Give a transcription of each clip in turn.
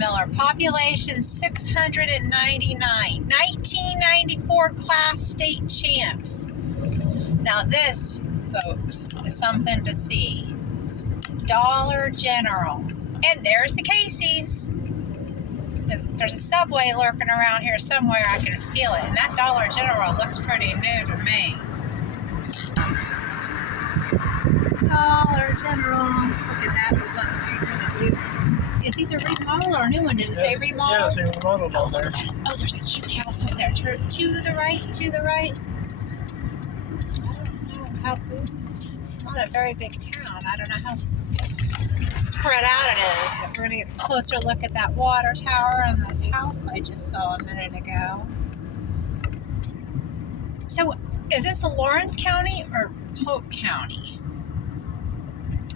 Miller. Population 699. 1994 class state champs. Now this, folks, is something to see. Dollar General. And there's the Casey's. There's a Subway lurking around here somewhere. I can feel it. And that Dollar General looks pretty new to me. Dollar General. Look at that something. It's either remodeled or a new one. Did it say remodeled? Yeah, it's remodeled on there. Oh, there's a cute house over there. To the right, to the right. I don't know how big. It's not a very big town. I don't know how spread out it is. But we're going to get a closer look at that water tower and this house I just saw a minute ago. So, is this a Lawrence County or Polk County?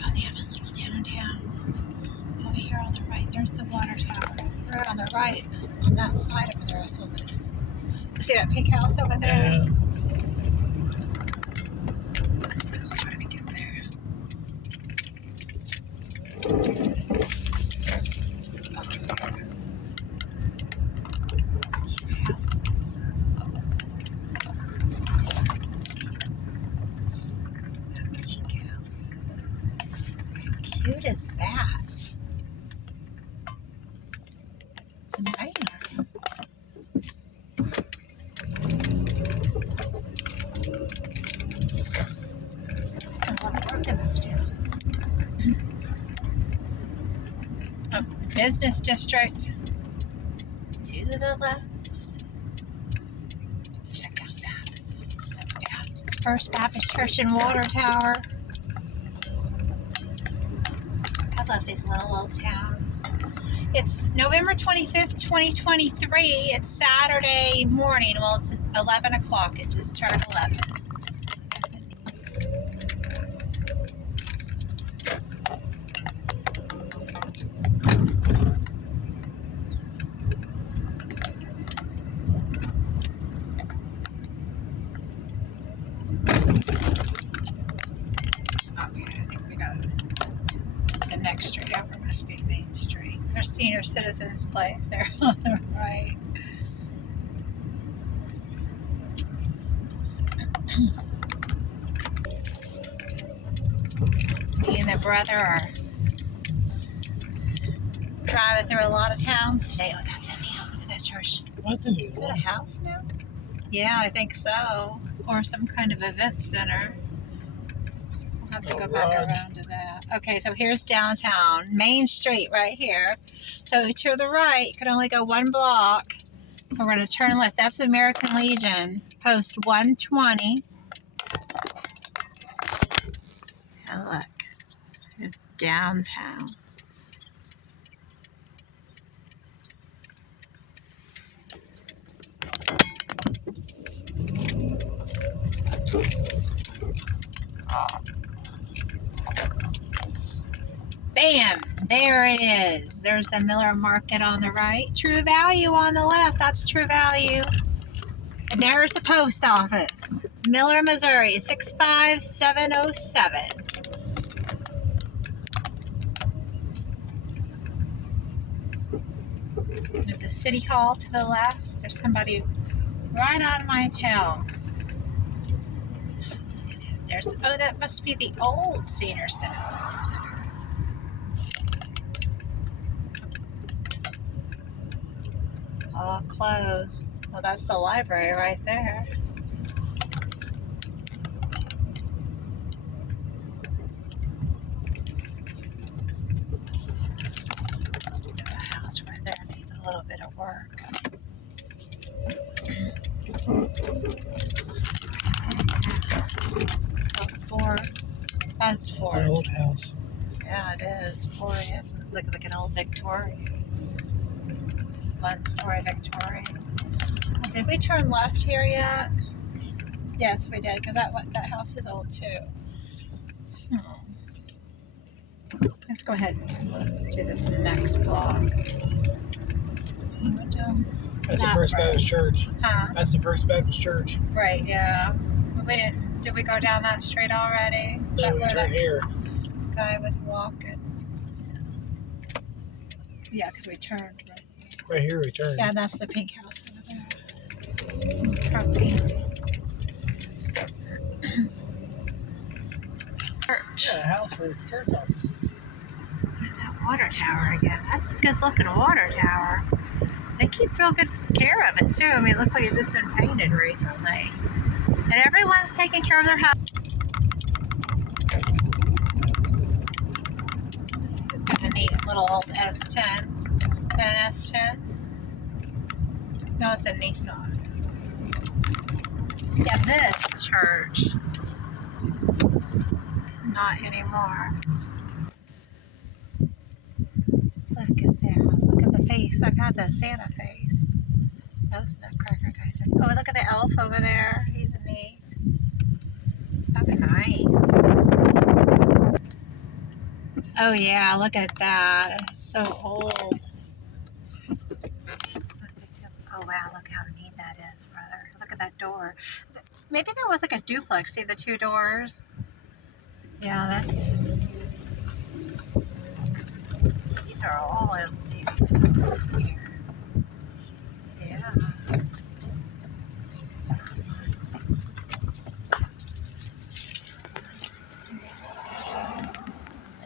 Oh, they have a little downtown. Over here on the right, there's the water tower. Right on the right, on that side over there, I saw this. See that pink house over there? Yeah. Let's try to get there. These cute houses. That pink house. How cute is that? It's nice. I want to work in this town. A business district to the left. Check out that. Yeah, it's First Baptist Church and Water Tower. I love these little towns. It's November 25th, 2023. It's Saturday morning. Well, it's 11 o'clock. It just turned 11. That's it. Okay, I think we got the next street over must be Main Street. There's Senior Citizens Place there on the right. Me and the brother are driving through a lot of towns today. Oh, that's a new. Look at that church. What the new Is that one? a house now? Yeah, I think so. Or some kind of event center. We'll have to go back around to that. Okay, so here's downtown. Main Street right here. So to the right, you can only go one block. So we're going to turn left. That's the American Legion. Post 120. And look. It's downtown. Bam! There it is. There's the Miller Market on the right. True Value on the left. That's True Value. And there's the post office. Miller, Missouri, 65707. There's the City Hall to the left. There's somebody right on my tail. There's, oh, that must be the old Senior Citizens Center. All closed. Well, that's the library right there. The house right there needs a little bit of work. That's It's Ford. an old house. Yeah, it is. Ford is. Look like an old Victorian. One-story Victorian. Did we turn left here yet? Yes, we did, because that house is old too. Let's go ahead and do this next block. That's the Not First right. Baptist Church. Huh? That's the First Baptist Church. Right, yeah. We didn't. Did we go down that street already? Is that Then we where turn that here. guy was walking? Yeah, because we turned. Right? Right here we turn. Yeah, that's the pink house over there. Truck pink. Church. Yeah, a house for church offices. There's that water tower again. That's a good looking water tower. They keep real good care of it too. I mean, it looks like it's just been painted recently. And everyone's taking care of their house. It's got a neat little old S10. Is that an S10? No, it's a Nissan. Yeah, this church. It's not anymore. Look at that. Look at the face. I've had the Santa face. Those nutcracker guys are. Oh, look at the elf over there. He's neat. That'd be nice. Oh, yeah. Look at that. It's so old. Oh, wow. Look how neat that is, brother. Look at that door. Maybe that was like a duplex. See the two doors? Yeah, that's. These are all empty houses here. Yeah.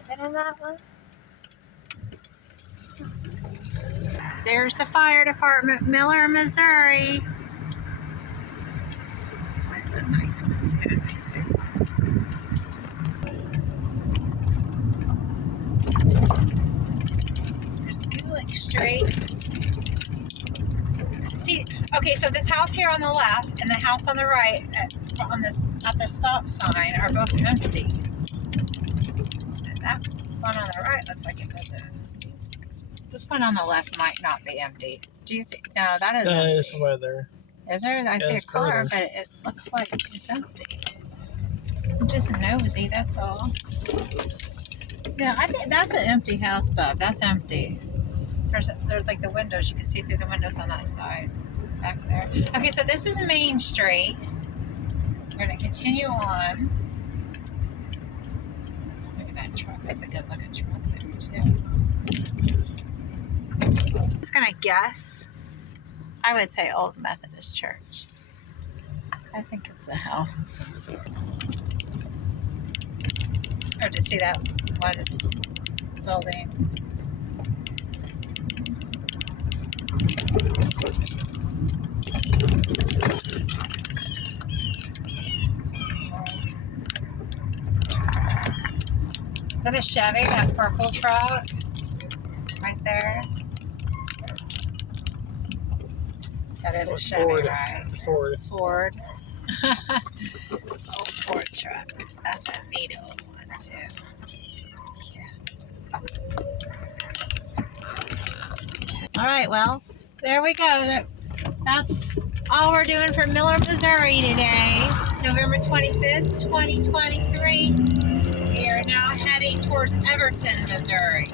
Living in that one? There's the fire department, Miller, Missouri. That's a nice one too. Nice big one. There's Gulick Street. See, okay, so this house here on the left and the house on the right at the stop sign are both empty. And that one on the right looks like it was a. This one on the left might not be empty. Do you think? No, that is. No, empty. there's somebody there. Is there? I see a it's car, further. but it looks like it's empty. I'm just nosy, that's all. Yeah, I think that's an empty house, Bub. That's empty. There's like the windows. You can see through the windows on that side. Back there. Okay, so this is Main Street. We're going to continue on. Look at that truck. That's a good looking truck there, too. I'm just going to guess. I would say Old Methodist Church. I think it's a house of some sort. Or to see that one building. Is that a Chevy? That purple truck? Right there? That is a Chevy, Ford. right? Ford. Old Ford truck. That's a neat old one, too. Yeah. All right, well, there we go. That's all we're doing for Miller, Missouri today. November 25th, 2023. We are now heading towards Everton, Missouri.